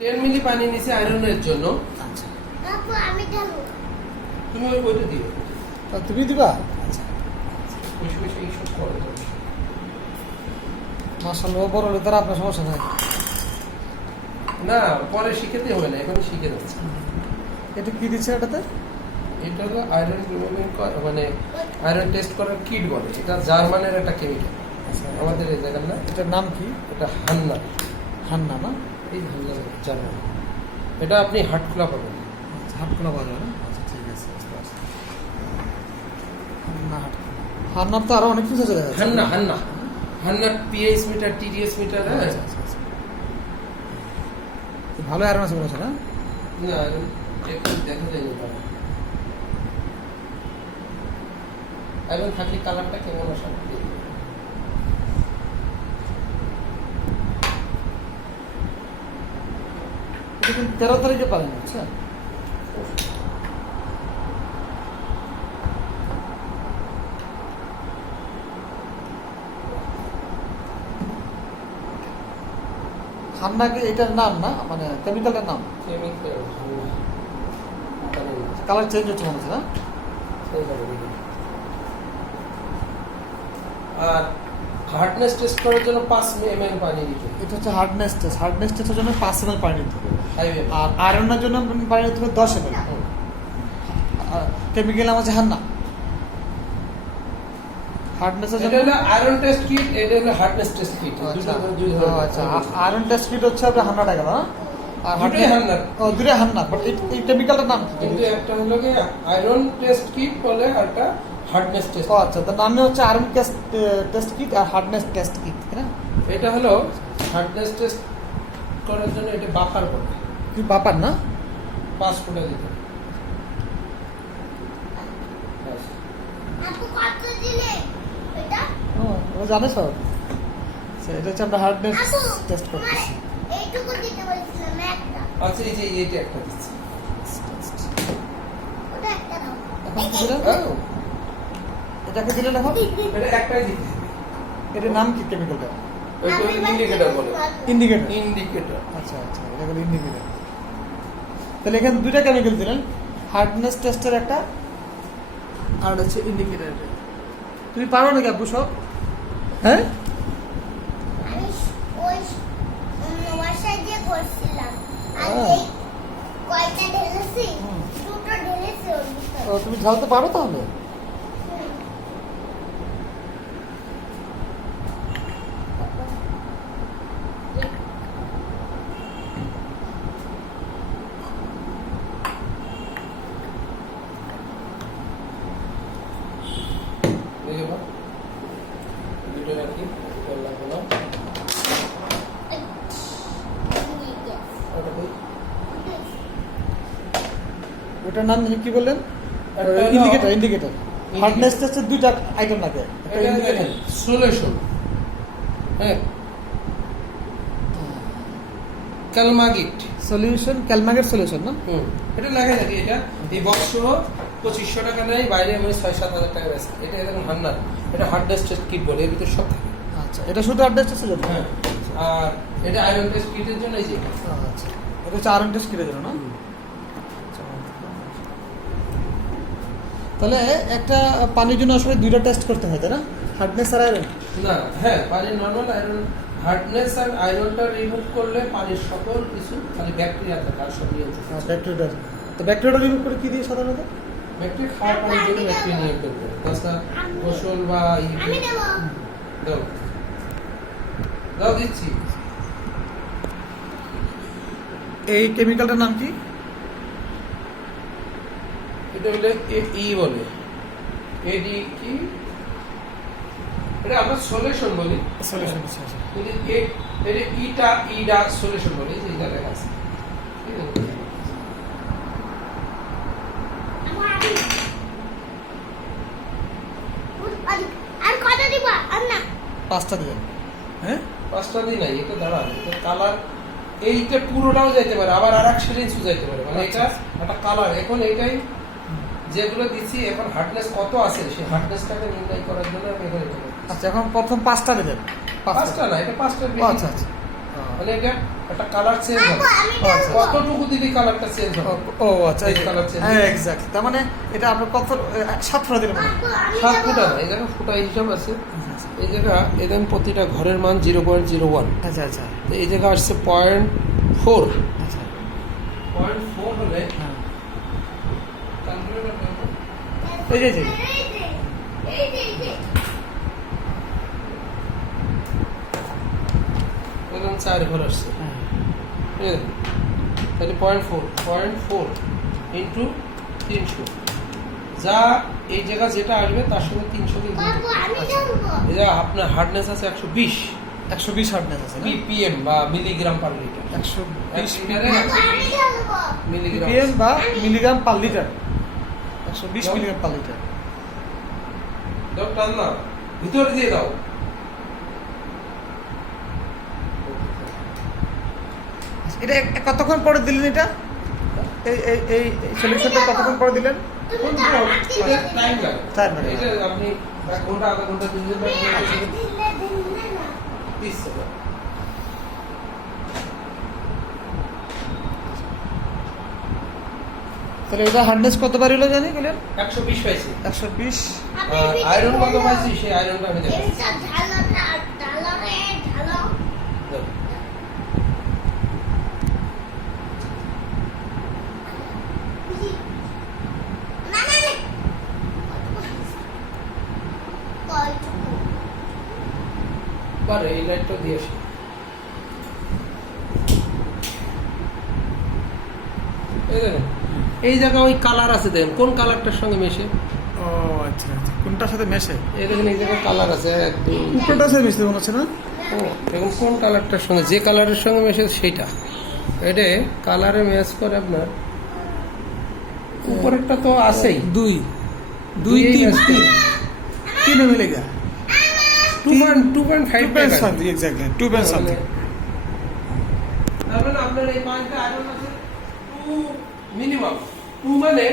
10 মিলি পানি নিচে আয়রনের জন্য। আচ্ছা আপু আমি ঢালু। তুমি ওইটা দিও। তা তুমি দিবা? আচ্ছা বেশি বেশি এইসব করে তো। মাশাআল্লাহ, বড় হলে তার আপনার সমস্যা নাই। না, পরে শিখেতে হবে না, এখন শিখে যাচ্ছে। এটা কি দিচ্ছে এটাতে? এটা হলো আয়রন রিমুভিং মানে আয়রন টেস্ট করার কিট বলে। এটা জার্মানের একটা কেমিক্যাল। আচ্ছা, আমাদের এই জায়গার না, এটার নাম কি? এটা হান্না। হান্না না? এই হান্না জার্মান। এটা আপনি হাট খোলা পাবেন। আচ্ছা, হাটখোলা বাজার না? আচ্ছা ঠিক আছে, বুঝতে পারছি। হান্না হাটখোলা। হান্নার তো আরো অনেক কিছু আছে দেখা যাচ্ছে। হান্না হান্না হান্নার পিএইচ মিটার, টিডিএস মিটার। হ্যাঁ, আচ্ছা, আচ্ছা, আচ্ছা। ভালো আয়রন আছে বলেছে না? না এখন দেখা যায়নি ভালো। আয়রন থাকলে কালারটা কেমন আসে? এটা কিন্তু 13 তারিখে পাবেন, আচ্ছা। হান্নাকে এটার নাম না, মানে কেমিক্যালটার নাম। Chemical Hannah. কালার চেঞ্জ হচ্ছে মনে হচ্ছে না? আর হার্ডনেস টেস্ট করার জন্য 5 ml পানি দিতে হবে। এটা হচ্ছে হার্ডনেস টেস্ট। হার্ডনেস টেস্টের জন্য 5 ml পানি দিতে হবে। 5 ml। আর আয়রনের জন্য পানি দিতে হবে 10 ml। কেমিক্যাল নাম আছে হান্না। হার্ডনেসের এটা জন্য হলো আয়রন টেস্ট কিট, এটা হলো হার্ডনেস টেস্ট কিট। আচ্ছা, দুই ধরনের। আচ্ছা। আয়রন টেস্ট কিট হচ্ছে আপনার 100 টাকা না? আর দুটোই হান্নার। দুটোই হান্না, বাট এই কেমিক্যালটার নাম কি? কিন্তু একটা হলো কি আয়রন টেস্ট কিট বলে, আর একটা হার্ডনেস টেস্ট। ও আচ্ছা, তার নামে হচ্ছে আয়রন টেস্ট কিট আর হার্ডনেস টেস্ট কিট, তাই না? এটা হলো হার্ডনেস টেস্ট করার জন্য এটা বাফার বলে। কি ব্যাপার না? 5 ফুটা দিতে হবে। আপু কত দিলে? এটা? ও জানে সব। আচ্ছা, এটা হচ্ছে আমরা হার্ডনেস আপু টেস্ট করতেছি। এইটুকু দিতে বলছিলাম একটা। আচ্ছা, এই যে এইটা একটা দিচ্ছি। ওটা একটা দাও। এখন কি দিলেন? হ্যাঁ, এটাকে দিলেন এখন? এটা একটাই দিতে হবে। এটার নাম কি কেমিক্যালটা? ওইটা ইন্ডিকেটর বলে। ইন্ডিকেটর। ইন্ডিকেটর। আচ্ছা আচ্ছা, এটা হলো ইন্ডিকেটর। তাহলে এখানে দুইটা কেমিক্যাল দিলেন, হার্ডনেস টেস্টের একটা আর হচ্ছে ইন্ডিকেটর। তুমি পারো নাকি আপু সব? হ্যাঁ, আমি ওই অন্য বাসায় যে করছিলাম আর ও। এই কয়টা ঢেলেছি হুম। দুটো ঢেলেছি ওর ভিতরে। ও তুমি ঝালতে পারো তাহলে? এই যে বা দুটো রাখি, এটা লাগবে না। ওটা কই? ওটার নাম কি বললেন? একটা হলো- ইন্ডিকেটর। ইন্ডিকেটর। হার্ডনেস টেস্টের দুইটা আইটেম লাগে, একটা এটা ইন্ডিকেটর। সলিউশন। হ্যাঁ, ক্যালমাগিট। সলিউশন, ক্যালমাগের সলিউশন না? এটা লেখা থাকে। এটা এই বক্স সহ 2500 টাকা নেয়, বাইরে মানে 6-7 হাজার টাকা বেশি। এটা এরকম হান্নার। এটা হার্ডনেস টেস্ট কিট বলে, এর ভিতরে সব থাকে। আচ্ছা, এটা শুধু হার্ডনেস টেস্টের জন্য? হ্যাঁ, আর এটা আয়রন টেস্ট কিটের জন্য এই যে। আচ্ছা, এটা হচ্ছে আয়রন টেস্ট কিটের জন্য না? তাহলে একটা পানির জন্য আসলে দুইটা টেস্ট করতে হয়, তাই না? হার্ডনেস আর আয়রন। না, হ্যাঁ, পানির নর্মাল আয়রন হার্ডনেস আর আয়রনটা রিমুভ করলে পানির সকল কিছু মানে ব্যাকটেরিয়া থাকে আর সব নিয়ে যায়। ব্যাকটেরিয়া। তো ব্যাকটেরিয়াটা রিমুভ করে কি দিয়ে সাধারণত? ব্যাকটেরিয়া খাওয়ার পানির জন্য ব্যাকটেরিয়া নিয়ন্ত্রণ করে। তাছাড়া গোসল বা আমি দেবো। দাও দাও দিচ্ছি। এই কেমিক্যালটার নাম কি? এটা হলে ই বলে, এডি কি, এটা আমরা সলিউশন বলি। সলিউশন। কিন্তু এটা ইডা সলিউশন বলি, যে এটা লেখা আছে। ঠিক আছে? আর কত দিব? আর না 5টা দিবেন। হ্যাঁ, 5টা দিন নাই, এটা দাঁড়ান। এটা কালার, এইটা পুরোটাও যাইতে পারে, আবার আর এক সিরিঞ্জও যাইতে পারে। মানে এটা একটা কালার। এখন এইটাই যেগুলো দিচ্ছি, এখন হার্ডনেস কত আছে সেই হার্ডনেসটাকে নির্ণয় করার জন্য আমি এখানে এটা করছি। আচ্ছা, এখন প্রথম 5টা দিবেন। 5টা না, এটা 5টার ও বেশি। আচ্ছা আচ্ছা। মানে এটা একটা কালার চেঞ্জ হবে। আপু আমি আচ্ছা। ঢালবো কতটুকু দিলে কালারটা চেঞ্জ হবে? ও আচ্ছা, এই colour change। হ্যাঁ এক্স্যাক্টলি। তার মানে এটা আপনার কত 7 ফোঁটা দিলে মানে আপু আমি 7 ফুটা ঢালবো না, এই জায়গা ফুটা হিসাব আছে। এই জায়গা এদের প্রতিটা ঘরের মান 0.01, আচ্ছা আচ্ছা তো এই জায়গা আসছে 0.4। আচ্ছা 0.4 হলে হ্যাঁ calculator করবো। এই যে এই যে এখন 4 ঘর আসছে, হ্যাঁ ঠিক আছে? তাহলে 0.4 ইন্টু 300, যা এই জায়গা যেটা আসবে তার সঙ্গে 300 কে গুণ আপু আমি আচ্ছা। ঢালবো এই জায়গা আপনার হার্ডনেস আছে 120 120 হার্ডনেস আছে না? ppm বা মিলিগ্রাম পার লিটার। 120 লিটারে আপু আমি ঢালবো মিলিগ্রাম ppm বা milligram per litre, 120 milligram per litre. দাও, টান না, ভিতরে দিয়ে দাও। এটা কতক্ষণ পরে দিলেন এটা? এই এই এই সলিউশনটা কতক্ষণ পরে দিলেন? তুমি তো আমার দিলে টাইম লাগে। Time লাগে। এটা আপনি 1 ঘন্টা, আধা ঘন্টা, 2 ঘন্টা দিলে না 30 সেকেন্ড। তাহলে এটা হার্ডনেস কতবার হলো জানি গেলেন? 120 পাইছি। 120। আর আয়রন কত পাইছি সেই আয়রনটা আমি দেখাচ্ছি। এটা ঢালো ঢালো রে ঢালো দাও। না না না কয়টুকু বারে এই লাইটটা দিয়ে আসি। এই দেখেন, এই জায়গা ওই কালার আছে, দেখেন কোন কালারটার সঙ্গে মেশে। ও আচ্ছা আচ্ছা, কোনটার সাথে মেশে? এই দেখেন এই জায়গায় কালার আছে 1 2 কোনটার সাথে মিশতে মনে হচ্ছে না? দেখুন কোন কালারটার সঙ্গে, যে কালারের সঙ্গে মেশে সেইটা। এটা কালারে ম্যাচ করে আপনার উপরেরটা তো আছেই, 2 দুই 3 match করে। 3 মিলিগ্রাম 2.5 সামথিং এক্স্যাক্টলি 2 সামথিং। তার মানে আপনার এই পয়েন্টে আয়রন আছে 2 মিনিমাম। 2 মানে